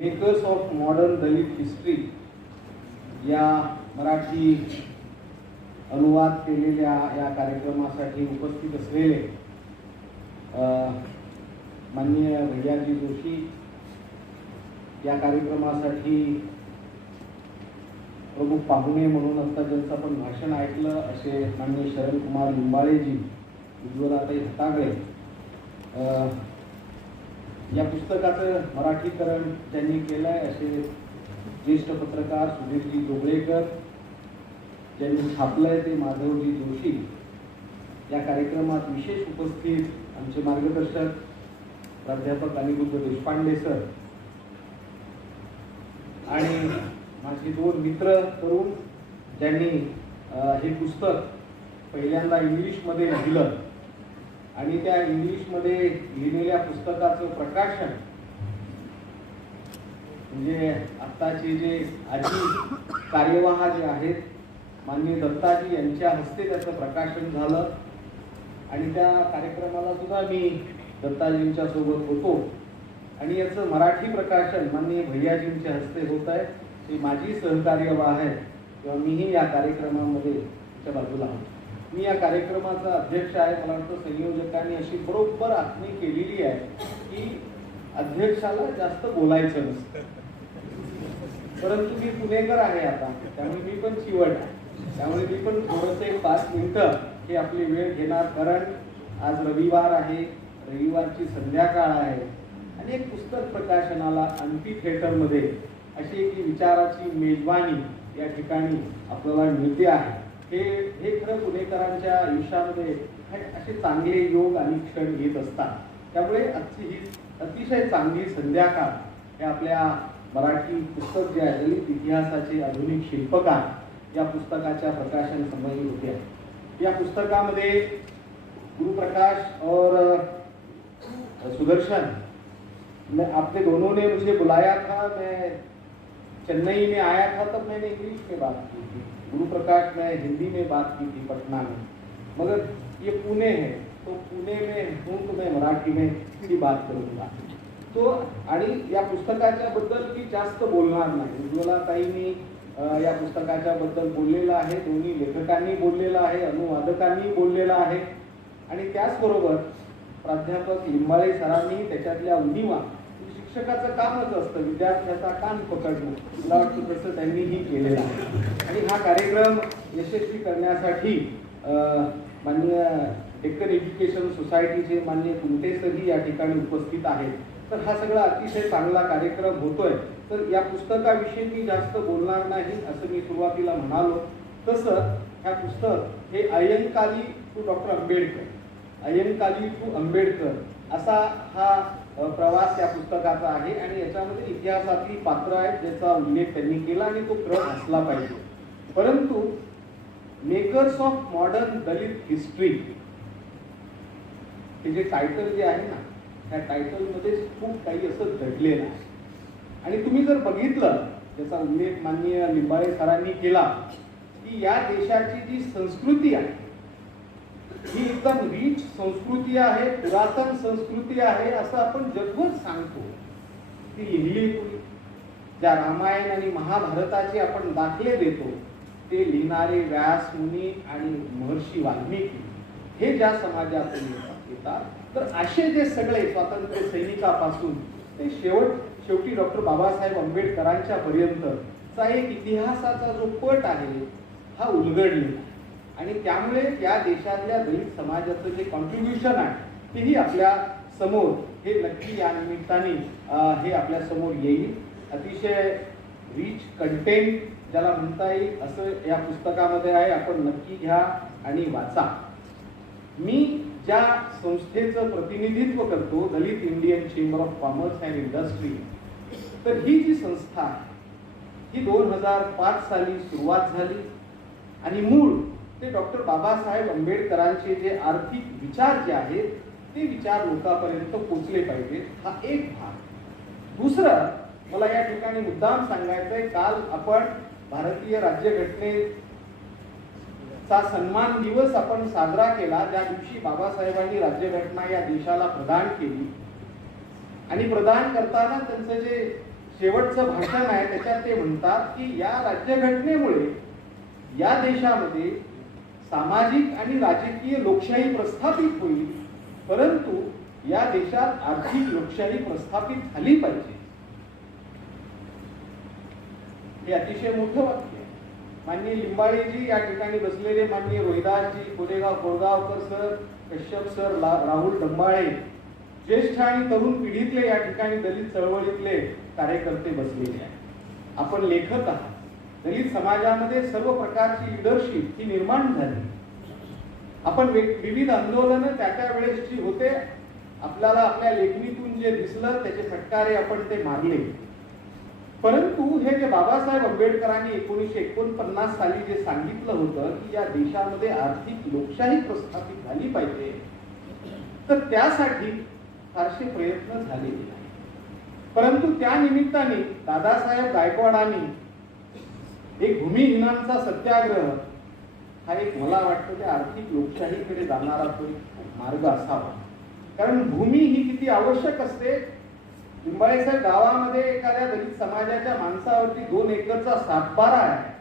Makers of modern Dalit history या मराठी अनुवाद केलेल्या या कार्यक्रमासाठी उपस्थित असलेले माननीय भैयाजी जोशी या कार्यक्रमासाठी प्रमुख पाहुणे म्हणून आता ज्यांचं आपण भाषण ऐकलं असे माननीय शरणकुमार लिंबाळेजी उज्ज्वलाताई हतागळे या पुस्तकाचं मराठीकरण त्यांनी केलं आहे असे ज्येष्ठ पत्रकार सुधीरजी डोबळेकर ज्यांनी छापलंय ते माधवजी जोशी. या कार्यक्रमात विशेष उपस्थित आमचे मार्गदर्शक प्राध्यापक अनिरुद्ध देशपांडे सर आणि माझे दोन मित्र तरुण ज्यांनी हे पुस्तक पहिल्यांदा इंग्लिशमध्ये लिहिलं. आणि त्या इंग्लिशमध्ये लिहिलेल्या पुस्तकाचं प्रकाशन म्हणजे आत्ताचे जे आजी कार्यवाह जे आहेत माननीय दत्ताजी यांच्या हस्ते त्याचं प्रकाशन झालं. आणि त्या कार्यक्रमाला सुद्धा मी दत्ताजींच्या सोबत होतो. आणि याचं मराठी प्रकाशन माननीय भैयाजींच्या हस्ते होत आहे. ते माझी सहकार्यवाह आहे किंवा मीही या कार्यक्रमामध्ये च्या बाजूला होतो. मी या कार्यक्रमाचा अध्यक्ष आहे. मला वाटतं संयोजकांनी अशी बरोबर आखणी केलेली आहे की अध्यक्षाला जास्त बोलायचं नसतं. परंतु मी पुणेकर आहे आता. त्यामुळे मी पण चिवट आहे. त्यामुळे मी पण थोडंसं एक पाच मिनिटं हे आपली वेळ घेणार. कारण आज रविवार आहे. रविवारची संध्याकाळ आहे. आणि एक पुस्तक प्रकाशनाला अंती थिएटरमध्ये अशी एक विचाराची मेजवानी या ठिकाणी आपल्याला मिळते आहे. हे हे खरं पुणेकरांच्या आयुष्यामध्ये हे असे चांगले योग आणि क्षण घेत असतात. त्यामुळे आजची ही अतिशय चांगली संध्याकाळ हे आपल्या मराठी पुस्तक जे आहे दलित इतिहासाचे आधुनिक शिल्पकार या पुस्तकाच्या प्रकाशन समयी होते. आहे या पुस्तकामध्ये गुरुप्रकाश और सुदर्शन मैं आपने दोनों ने मुझे बुलाया था मैं चेन्नई में आया था तब मैंने इंग्लिश में बात की थी. गुरु प्रकाश हिंदी में बात की थी पटना में। मगर ये पुणे है तो पुणे में हूँ तो मैं मराठी में ही बात करूंगा। तो आणि या पुस्तकाच्या बद्दल मी जास्त बोलणार नाही. उज्ज्वला ताईंनी या पुस्तकाच्या बद्दल बोललेलं आहे दोन्ही लेखकांनी बोललेलं आहे अनुवादकांनी बोललेलं आहे. आणि त्याचबरोबर प्राध्यापक लिंबाळे सरांनी त्याच्यातल्या उणीवा शिक्षकाचं कामच असतं विद्यार्थ्याचा कान पकडणं मला वाटतं तसं त्यांनीही केलेलं आहे. आणि हा कार्यक्रम यशस्वी करण्यासाठी अ, माननीय डेक्कन एज्युकेशन सोसायटीचे माननीय कुंटे सरही या ठिकाणी उपस्थित आहेत. तर हा सगळा अतिशय चांगला कार्यक्रम होतोय. तर या पुस्तकाविषयी मी जास्त बोलणार नाही असं मी सुरुवातीला म्हणालो. तसं ह्या पुस्तक हे Ayyankali to doctor Ambedkar Ayyankali to Ambedkar असा हा प्रवास या पुस्तकाचा आहे आणि याच्यामध्ये इतिहासातली पात्र आहेत ज्याचा उल्लेख त्यांनी केला आणि तो क्रम असला पाहिजे. परंतु makers of modern Dalit history हे जे टायटल जे आहे ना त्या टायटलमध्ये खूप काही असं घडलेलं आहे. आणि तुम्ही जर बघितलं त्याचा उल्लेख माननीय लिंबाळे सरांनी केला की या देशाची जी संस्कृती आहे ही एकदम रिच संस्कृती आहे पुरातन संस्कृती आहे असं आपण जगभर सांगतो. ती लिहिली कोणी? ज्या रामायण आणि महाभारताचे आपण दाखले देतो ते लिहिणारे व्यास मुनी आणि महर्षी वाल्मिकी हे ज्या समाजातून येतात तर असे जे सगळे स्वातंत्र्य सैनिकापासून ते शेवट शेवटी डॉक्टर बाबासाहेब आंबेडकरांच्या पर्यंतचा एक इतिहासाचा जो पट आहे हा उलगडलेला आहे. आणि त्यामुळे या देशातल्या दलित समाजाचं जे कॉन्ट्रीब्युशन आहे तेही आपल्यासमोर हे नक्की या निमित्ताने हे आपल्यासमोर येईल. अतिशय रिच कंटेंट ज्याला म्हणता येईल असं या पुस्तकामध्ये आहे. आपण नक्की घ्या आणि वाचा. मी ज्या संस्थेचं प्रतिनिधित्व करतो Dalit Indian chamber of commerce and industry तर ही जी संस्था आहे ही दोन हजार पाच साली सुरुवात झाली. आणि मूळ ते डॉक्टर बाबासाहेब आंबेडकरांचे जे आर्थिक विचार जे आहेत ते विचार लोकांपर्यंत पोचले पाहिजेत हा एक भाग. दुसरं मला या ठिकाणी मुद्दाम सांगायचंय काल आपण भारतीय राज्यघटनेचा सन्मान दिवस आपण साजरा केला त्या दिवशी बाबासाहेबांनी राज्यघटना या देशाला प्रदान केली. आणि प्रदान करताना त्यांचं जे शेवटचं भाषण आहे त्याच्यात ते म्हणतात की या राज्यघटनेमुळे या देशामध्ये सामाजिक आणि राजकीय लोकशाही प्रस्थापित होईल परंतु या देशात आर्थिक लोकशाही प्रस्थापित झाली पाहिजे. हे अतिशय मोठं वाक्य आहे. माननीय लिंबाळेजी या ठिकाणी बसलेले माननीय रोहिदासजी कोरेगाव कोरगावकर सर कश्यप सर ला- राहुल डंबाळे ज्येष्ठ आणि तरुण पिढीतले या ठिकाणी दलित चळवळीतले कार्यकर्ते बसलेले आहेत. आपण लेखक आहात. दलित समाजामध्ये सर्व प्रकारची लिडरशिप ही निर्माण झाली. आपण विविध आंदोलनं त्या त्या वेळेसची होते. आपल्याला आपल्या लेखणीतून जे दिसलं त्याचे फटकारे आपण ते मारले परंतु हे जे बाबासाहेब आंबेडकरांनी एकोणीसशे एकोणपन्नास साली जे सांगितलं होतं की या देशामध्ये आर्थिक लोकशाही प्रस्थापित झाली पाहिजे तर त्यासाठी फारसे प्रयत्न झालेले नाही परंतु त्या निमित्ताने दादासाहेब गायकवाडांनी एक भूमिहीनांचा सत्याग्रह हा एक मला वाटतं ते आर्थिक लोकशाहीकडे जाणारा तो एक मार्ग असावा. कारण भूमी ही किती आवश्यक असते? लिंबाळेच्या गावामध्ये एखाद्या दलित समाजाच्या माणसावरती दोन एकरचा सातबारा आहे.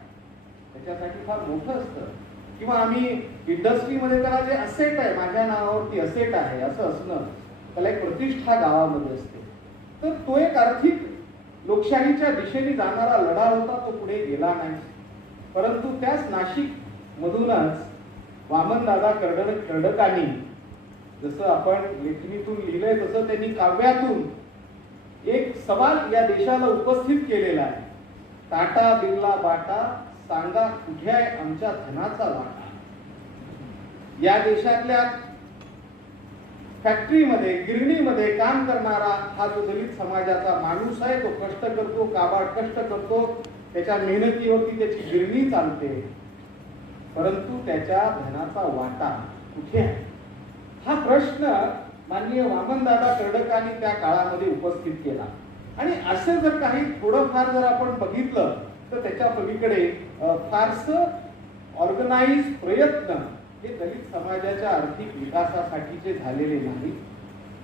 त्याच्यासाठी फार मोठं असतं. किंवा आम्ही इंडस्ट्रीमध्ये त्याला जे असेट आहे माझ्या नावावरती असेट आहे असं असणं त्याला एक प्रतिष्ठा गावामध्ये असते. तर तो एक आर्थिक लोकशाहीच्या दिशेने जाणारा लढा होता तो पुढे गेला नाही. परंतु त्याच नाशिक मधूनच वामनदादा कर्डड कर्डकांनी जसं आपण लेखणीतून लिहिलंय तसं त्यांनी काव्यातून एक सवाल या देशाला उपस्थित केलेला आहे. टाटा बिर्ला बाटा सांगा कुठे आहे आमच्या धनाचा वाटा? या देशातल्या फॅक्टरीमध्ये गिरणीमध्ये काम करणारा हा जो दलित समाजाचा माणूस आहे तो कष्ट करतो काबाड कष्ट करतो त्याच्या मेहनतीवरती त्याची गिरणी चालते. परंतु त्याच्या धनाचा वाटा कुठे आहे? हा प्रश्न माननीय वामनदादा कर्डकांनी त्या काळामध्ये उपस्थित केला. आणि असं जर काही थोडंफार जर आपण बघितलं तर त्याच्या पलीकडे फारसं ऑर्गनाईज प्रयत्न हे दलित समाजाच्या आर्थिक विकासासाठीचे झालेले नाही.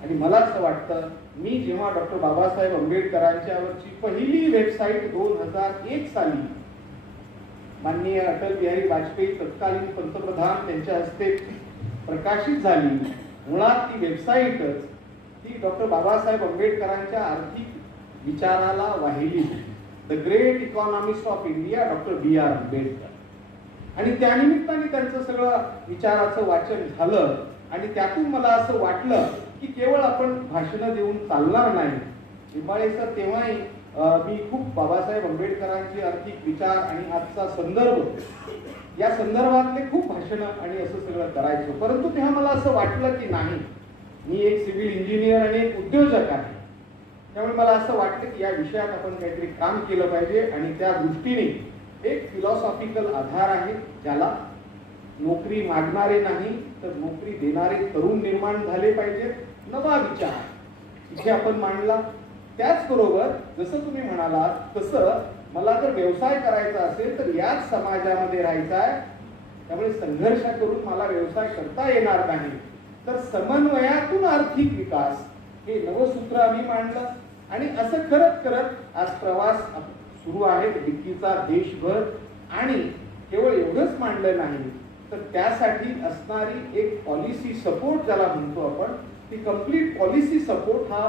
आणि मला असं वाटतं मी जेव्हा डॉक्टर बाबासाहेब आंबेडकरांच्यावरची पहिली वेबसाईट दोन हजार एक साली माननीय अटल बिहारी वाजपेयी तत्कालीन पंतप्रधान त्यांच्या हस्ते प्रकाशित झाली मुळात ती वेबसाईटच ती डॉक्टर बाबासाहेब आंबेडकरांच्या आर्थिक विचाराला वाहिली. The great economist of India doctor B R Ambedkar. आणि त्यानिमित्ताने त्यांचं सगळं विचाराचं वाचन झालं. आणि त्यातून मला असं वाटलं की केवळ आपण भाषणं देऊन चालणार नाही. लिंबाळे सर तेव्हाही मी खूप बाबासाहेब आंबेडकरांचे आर्थिक विचार आणि आजचा संदर्भ या संदर्भातले खूप भाषणं आणि असं सगळं करायचं. परंतु तेव्हा मला असं वाटलं की नाही मी एक सिव्हिल इंजिनियर आणि एक उद्योजक आहे. त्यामुळे मला असं वाटतं की या विषयात आपण काहीतरी काम केलं पाहिजे आणि त्या दृष्टीने एक फिलॉसॉफिकल आधार आहे ज्याला नोकरी मागणारे नाही तर नोकरी देणारे तरुण निर्माण झाले पाहिजेत. नवा विचार. इथे आपण मांडला. त्याचबरोबर जसं तुम्ही म्हणालात तसं मला जर व्यवसाय करायचा असेल तर याच समाजामध्ये राहायचा आहे. त्यामुळे संघर्ष करून मला व्यवसाय करता येणार नाही. तर समन्वयातून आर्थिक विकास हे नवसूत्र आम्ही मांडलं. आणि असं करत करत आज प्रवास सुरू आहे डिक्कीचा देशभर. आणि केवळ एवढंच मांडलं नाही तर त्यासाठी असणारी एक पॉलिसी सपोर्ट ज्याला म्हणतो आपण ती कंप्लीट पॉलिसी सपोर्ट हा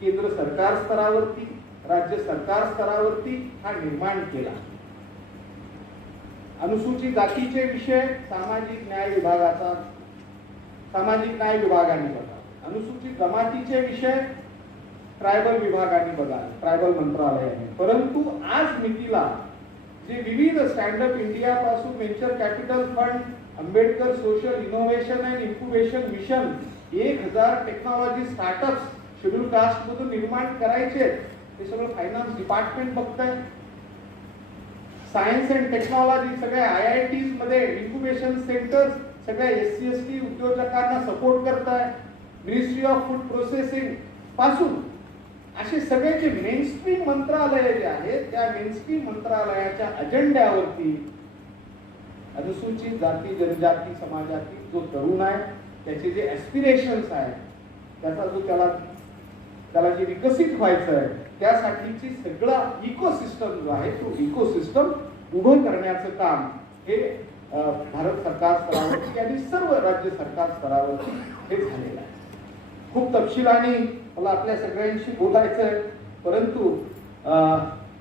केंद्र सरकार स्तरावरती राज्य सरकार स्तरावरती हा निर्माण केला. अनुसूचित जातीचे विषय सामाजिक न्याय विभागाचा सामाजिक न्याय विभागाने बघा. अनुसूचित जमातीचे विषय ट्रायबल विभागाने बघा ट्रायबल मंत्रालयाने परंतु आज मितीला जे विविध स्टँडअप इंडिया पासून venture capital fund Ambedkar social innovation and incubation mission एक हजार टेक्नॉलॉजी स्टार्टअप्स शेड्यूल कास्ट मधून निर्माण करायचे ते सगळं फायनान्स डिपार्टमेंट बघताय. सायन्स अँड टेक्नॉलॉजी सगळ्या आय आय टीजमध्ये इन्क्युबेशन सेंटर सगळ्या एस सी एस टी उद्योजकांना सपोर्ट करताय. मिनिस्ट्री ऑफ फूड प्रोसेसिंगपासून असे सगळे जे मेनस्ट्रीम मंत्रालय जे आहेत त्या मेनस्ट्रीम मंत्रालयाच्या अजेंड्यावरती अनुसूचित जाती जनजाती समाजातील जो तरुण आहे त्याचे जे ऍस्पिरेशन्स आहेत त्याचा जो त्याला त्याला जे विकसित व्हायचं आहे त्यासाठीची सगळा इकोसिस्टम जो आहे तो इकोसिस्टम उभं करण्याचं काम हे भारत सरकार स्तरावरती आणि सर्व राज्य सरकार स्तरावरती हे झालेलं आहे. खूप तपशिलाने मला आपल्या सगळ्यांशी बोलायचं आहे परंतु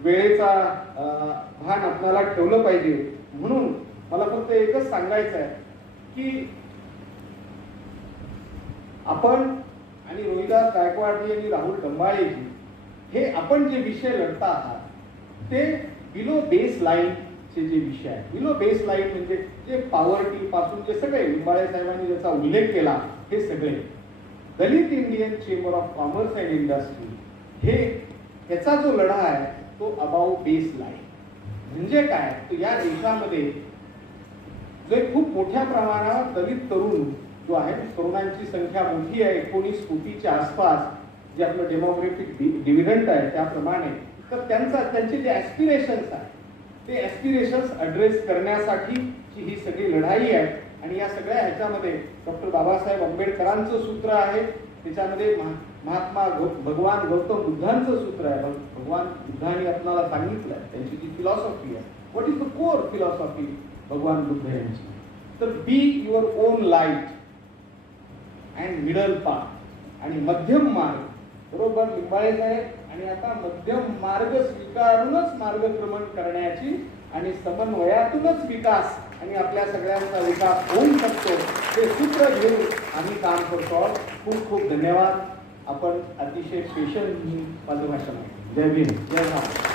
वेळेचा भान आपल्याला ठेवलं पाहिजे. म्हणून मला फक्त एकच सांगायचं आहे की आपण आणि रोहिदास गायकवाडजी आणि राहुल डंबाळेजी हे आपण जे विषय लढता आहात ते बिलो बेस लाईनचे जे विषय आहेत. बिलो बेस लाईन म्हणजे जे पॉवर्टी पासून जे सगळे लिंबाळे साहेबांनी ज्याचा उल्लेख केला हे सगळे. Dalit Indian chamber of commerce and industry हे याचा जो लढा आहे तो अबाऊ बेस लाईन म्हणजे काय? तो या देशामध्ये जो खूप मोठ्या प्रमाणावर दलित तरुण जो आहे तरुणांची संख्या मोठी आहे एकोणीस कोटीच्या आसपास जे आपलं डेमोग्राफिक डिव्हिडंट आहे त्याप्रमाणे तर त्यांचा त्यांचे जे ॲस्पिरेशन्स आहे ते ॲस्पिरेशन्स ॲड्रेस करण्यासाठी ही सगळी लढाई आहे. आणि या सगळ्या ह्याच्यामध्ये डॉक्टर बाबासाहेब आंबेडकरांचं सूत्र आहे. त्याच्यामध्ये महात्मा भगवान गौतम बुद्धांचं सूत्र आहे. भगवान बुद्धांनी आपणाला सांगितलं त्यांची जी फिलॉसॉफी आहे. What is the core philosophy भगवान बुद्ध यांची. तर be your own light and middle part आणि मध्यम मार्ग. बरोबर? लिंबाळे साहेब? आणि आता मध्यम मार्ग स्वीकारूनच मार्गक्रमण करण्याची आणि समन्वयातूनच विकास आणि आपल्या सगळ्यांचा विकास होऊ शकतो हे सूत्र घेऊन आम्ही काम करतो. खूप खूप धन्यवाद. आपण अतिशय पेशंट माझं भाषण जय भीम. जय भारत